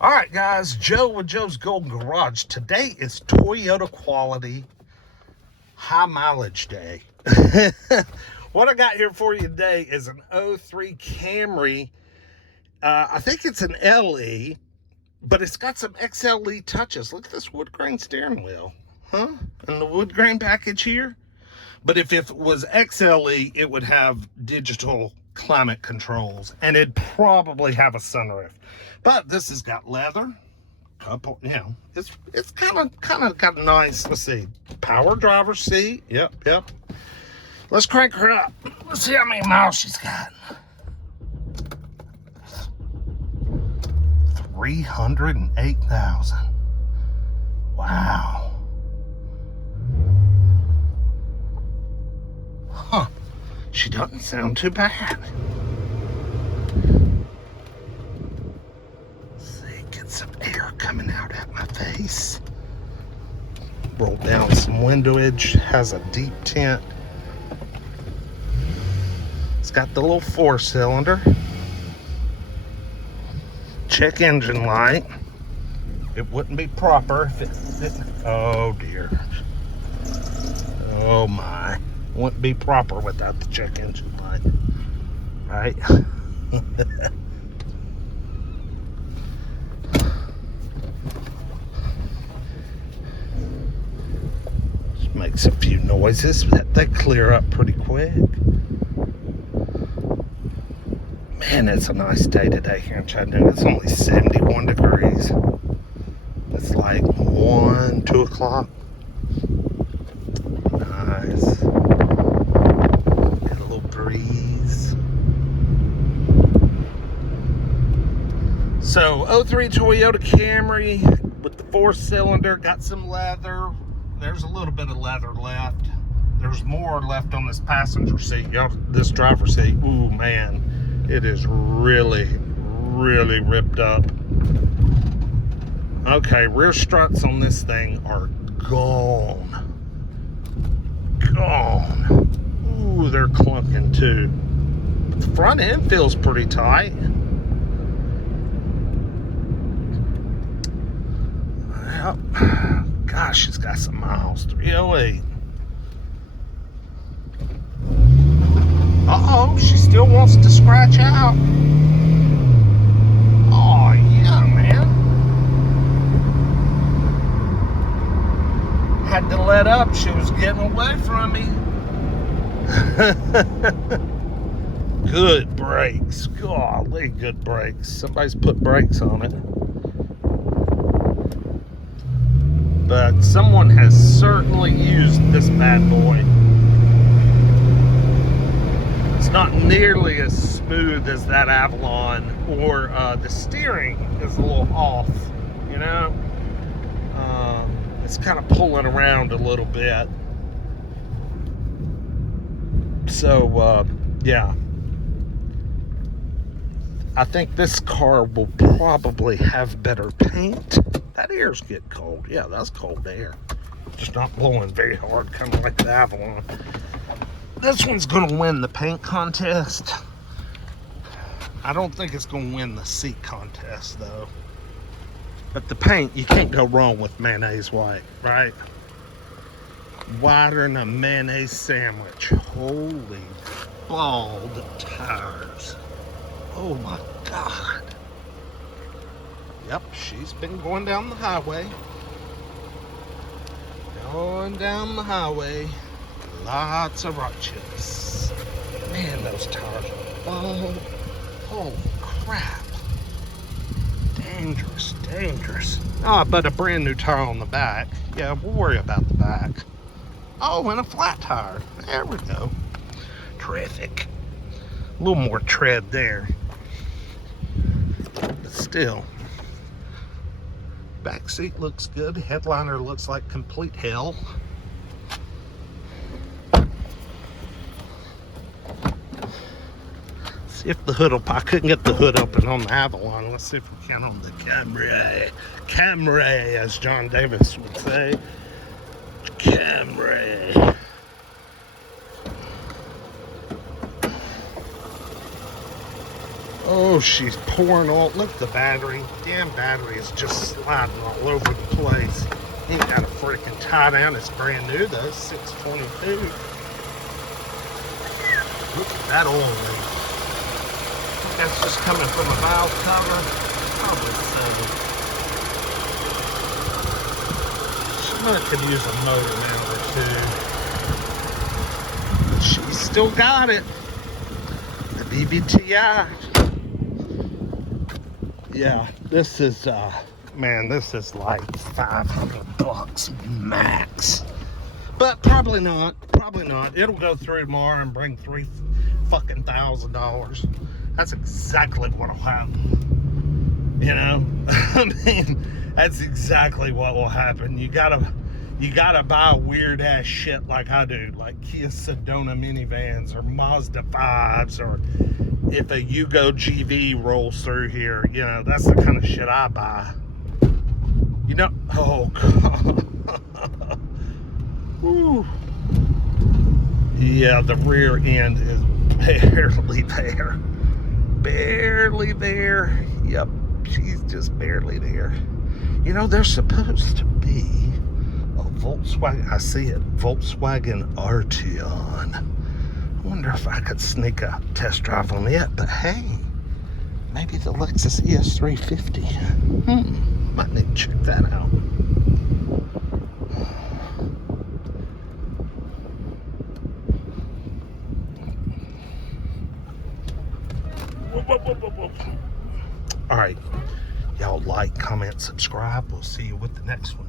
All right, guys, Joe with Joe's Golden Garage. Today is Toyota quality high mileage day. What I got here for you today is an 03 Camry. I think it's an LE, but it's got some XLE touches. Look at this wood grain steering wheel, huh? And the wood grain package here. But if it was XLE, it would have digital climate controls, and it'd probably have a sunroof. But this has got leather, couple, it's kind of got a nice, let's see, power driver's seat. Yep. Let's crank her up. Let's see how many miles she's got. 308,000. Wow. Huh. She doesn't sound too bad. Let's see, get some air coming out at my face. Roll down some window edge, has a deep tint. It's got the little 4-cylinder. Check engine light. It wouldn't be proper if it didn't. Oh dear. Oh my. Wouldn't be proper without the check engine light, right? Just makes a few noises that they clear up pretty quick. Man, it's a nice day today here in Chattanooga. It's only 71 degrees. It's like 1, 2 o'clock. Nice. Got a little breeze. So, 03 Toyota Camry with the 4-cylinder, got some leather. There's a little bit of leather left. There's more left on this passenger seat. This driver's seat, ooh man, it is really ripped up. Okay, rear struts on this thing are gone. Ooh, they're clunking too. But the front end feels pretty tight. Yep. Gosh, it's got some miles. 308. Uh-oh, she still wants to scratch out. Oh, yeah, man. Had to let up. She was getting away from me. Good brakes. Golly, good brakes. Somebody's put brakes on it. But someone has certainly used this bad boy. It's not nearly as smooth as that Avalon, or the steering is a little off, you know? It's kind of pulling around a little bit. So, yeah. I think this car will probably have better paint. That air's getting cold. Yeah, that's cold air. Just not blowing very hard, kind of like the Avalon. This one's going to win the paint contest. I don't think it's going to win the seat contest, though. But the paint, you can't go wrong with mayonnaise white, right? Whiter than a mayonnaise sandwich. Holy bald tires. Oh my God. Yep, she's been going down the highway. Going down the highway. Lots of rock chips. Man, those tires are bald. Holy crap. Dangerous. Oh, but a brand new tire on the back. Yeah, we'll worry about the back. Oh, and a flat tire. There we go. Terrific. A little more tread there. But still. Back seat looks good. Headliner looks like complete hell. See if the hood will pop. I couldn't get the hood open on the Avalon. Let's see if we can on the Camry. Camry, as John Davis would say. Camry. Oh, she's pouring all. Look at the battery. Damn battery is just sliding all over the place. Ain't got a freaking tie down. It's brand new though. 622. Look at that oil leak. That's just coming from a valve cover. Probably so. She might could use a motor mount or two. But she's still got it. The BBTI. Yeah, this is man, this is like $500 max. But probably not. Probably not. It'll go through tomorrow and bring $3,000. That's exactly what'll happen. You know? I mean, that's exactly what will happen. You gotta buy weird ass shit like I do, like Kia Sedona minivans or Mazda 5s, or if a Yugo GV rolls through here, you know, that's the kind of shit I buy. You know, oh God. Woo. Yeah, the rear end is barely there. Barely there. Yep, she's just barely there. You know, there's supposed to be a Volkswagen, I see it, Volkswagen Arteon. I wonder if I could sneak a test drive on it, but hey, maybe the Lexus ES350. Might need to check that out. All right, y'all like, comment, subscribe. We'll see you with the next one.